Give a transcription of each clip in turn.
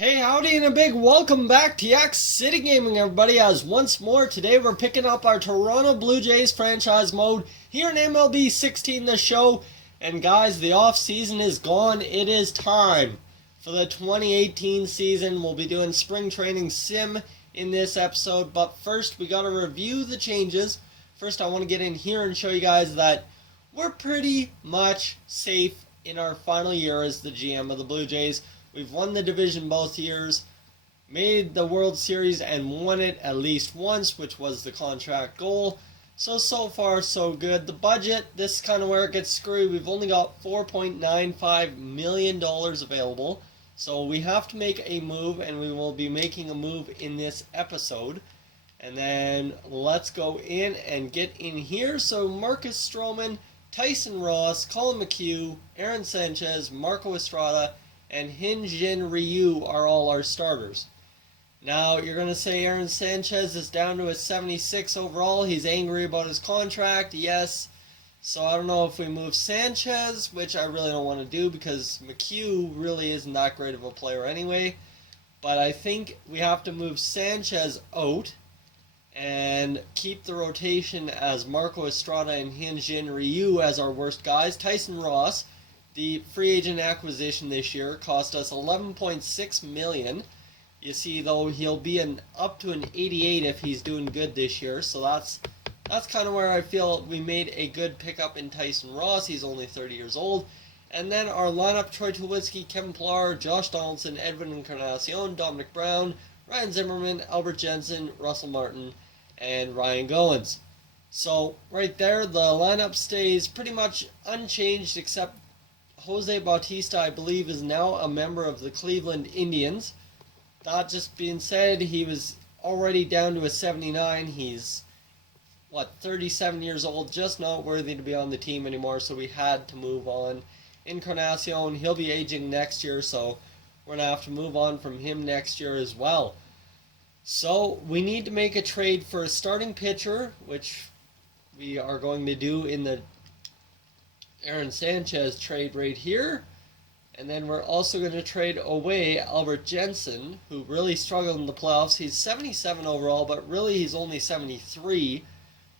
Hey, howdy, and a big welcome back to Yak City Gaming, everybody, as once more, today we're picking up our Toronto Blue Jays franchise mode here in MLB 16, the show. And guys, the off season is gone. It is time for the 2018 season. We'll be doing spring training sim in this episode, but first we gotta review the changes. First, I want to get in here and show you guys that we're pretty much safe in our final year as the GM of the Blue Jays. We've won the division both years, made the World Series and won it at least once, which was the contract goal. So far, so good. The budget, this is kind of where it gets screwy. We've only got $4.95 million available. So we have to make a move, and we will be making a move in this episode. And then let's go in and get in here. So Marcus Stroman, Tyson Ross, Colin McHugh, Aaron Sanchez, Marco Estrada, and Hyun-Jin Ryu are all our starters. Now, you're going to say Aaron Sanchez is down to a 76 overall. He's angry about his contract, yes. So I don't know if we move Sanchez, which I really don't want to do because McHugh really isn't that great of a player anyway. But I think we have to move Sanchez out and keep the rotation as Marco Estrada and Hyun-Jin Ryu as our worst guys. Tyson Ross, the free agent acquisition this year, cost us $11.6 million. You see, though, he'll be up to an 88 if he's doing good this year. So that's kind of where I feel we made a good pickup in Tyson Ross. He's only 30 years old. And then our lineup: Troy Tulowitzki, Kevin Pillar, Josh Donaldson, Edwin Encarnacion, Dominic Brown, Ryan Zimmerman, Albert Jensen, Russell Martin, and Ryan Goins. So right there, the lineup stays pretty much unchanged, except Jose Bautista, I believe, is now a member of the Cleveland Indians. That just being said, he was already down to a 79. He's, 37 years old, just not worthy to be on the team anymore, so we had to move on. Encarnacion, he'll be aging next year, so we're going to have to move on from him next year as well. So we need to make a trade for a starting pitcher, which we are going to do in the Aaron Sanchez trade right here. And then we're also going to trade away Albert Jensen, who really struggled in the playoffs. He's 77 overall, but really he's only 73.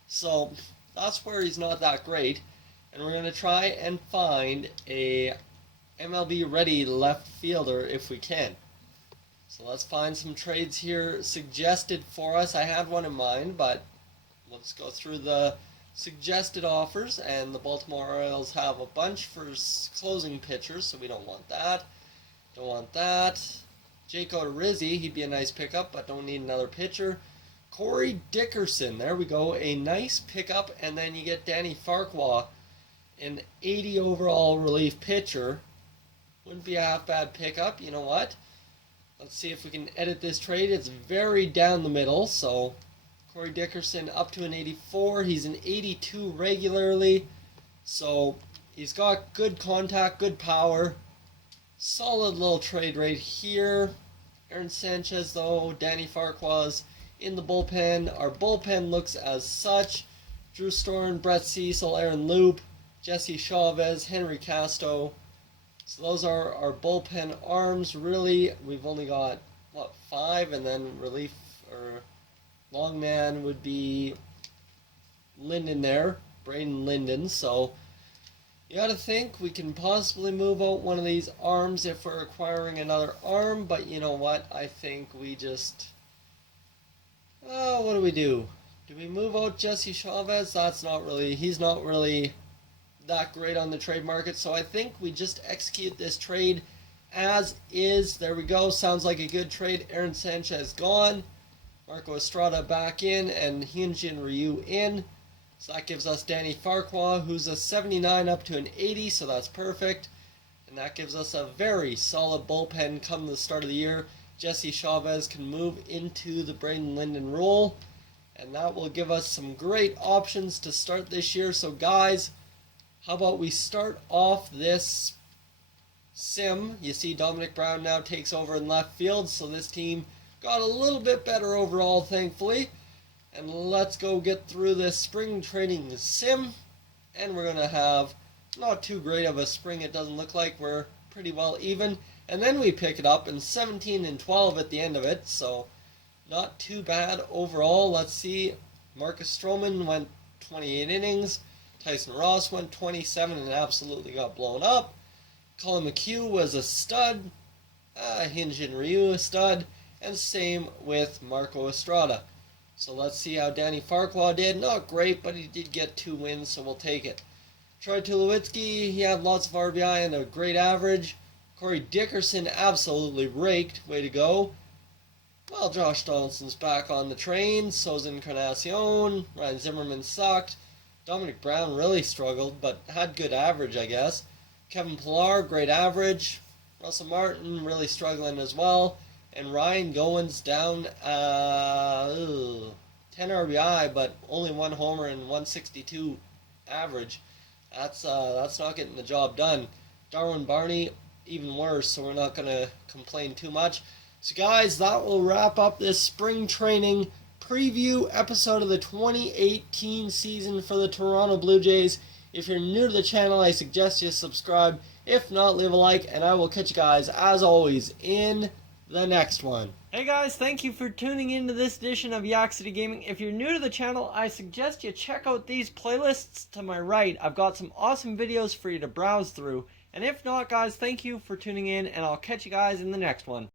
So that's where he's not that great. And we're going to try and find a MLB ready left fielder if we can. So let's find some trades here suggested for us. I had one in mind, but let's go through the suggested offers, and the Baltimore Orioles have a bunch for closing pitchers, so we don't want that. Don't want that. Jake Odorizzi, he'd be a nice pickup, but don't need another pitcher. Corey Dickerson, there we go, a nice pickup, and then you get Danny Farquhar, an 80 overall relief pitcher. Wouldn't be a half bad pickup. You know what? Let's see if we can edit this trade. It's very down the middle, so Corey Dickerson up to an 84. He's an 82 regularly. So he's got good contact, good power. Solid little trade right here. Aaron Sanchez, though, Danny Farquhar's in the bullpen. Our bullpen looks as such: Drew Storen, Brett Cecil, Aaron Loop, Jesse Chavez, Henry Casto. So those are our bullpen arms. Really, we've only got, 5, and then relief or long man would be Linden there, Braden Linden. So you got to think we can possibly move out one of these arms if we're acquiring another arm. But you know what? I think we just, what do we do? Do we move out Jesse Chavez? He's not really that great on the trade market. So I think we just execute this trade as is. There we go. Sounds like a good trade. Aaron Sanchez gone, Marco Estrada back in, and Hyun-Jin Ryu in. So that gives us Danny Farquhar, who's a 79 up to an 80, so that's perfect. And that gives us a very solid bullpen come the start of the year. Jesse Chavez can move into the Braden Linden role, and that will give us some great options to start this year. So guys, how about we start off this sim? You see Dominic Brown now takes over in left field, so this team got a little bit better overall, thankfully. And let's go get through this spring training sim. And we're going to have not too great of a spring. It doesn't look like we're pretty well even. And then we pick it up in 17 and 12 at the end of it, so not too bad overall. Let's see. Marcus Stroman went 28 innings. Tyson Ross went 27 and absolutely got blown up. Colin McHugh was a stud. Hyun-Jin Ryu a stud. And same with Marco Estrada. So let's see how Danny Farquhar did. Not great, but he did get 2 wins, so we'll take it. Troy Tulowitzki, he had lots of RBI and a great average. Corey Dickerson absolutely raked. Way to go. Well, Josh Donaldson's back on the train. So's Encarnacion. Ryan Zimmerman sucked. Dominic Brown really struggled, but had good average, I guess. Kevin Pillar, great average. Russell Martin really struggling as well. And Ryan Goins down 10 RBI, but only 1 homer and 162 average. That's not getting the job done. Darwin Barney, even worse, so we're not going to complain too much. So guys, that will wrap up this spring training preview episode of the 2018 season for the Toronto Blue Jays. If you're new to the channel, I suggest you subscribe. If not, leave a like, and I will catch you guys, as always, in the next one. Hey guys, thank you for tuning into this edition of Yak City Gaming. If you're new to the channel, I suggest you check out these playlists to my right. I've got some awesome videos for you to browse through. And if not, guys, thank you for tuning in, and I'll catch you guys in the next one.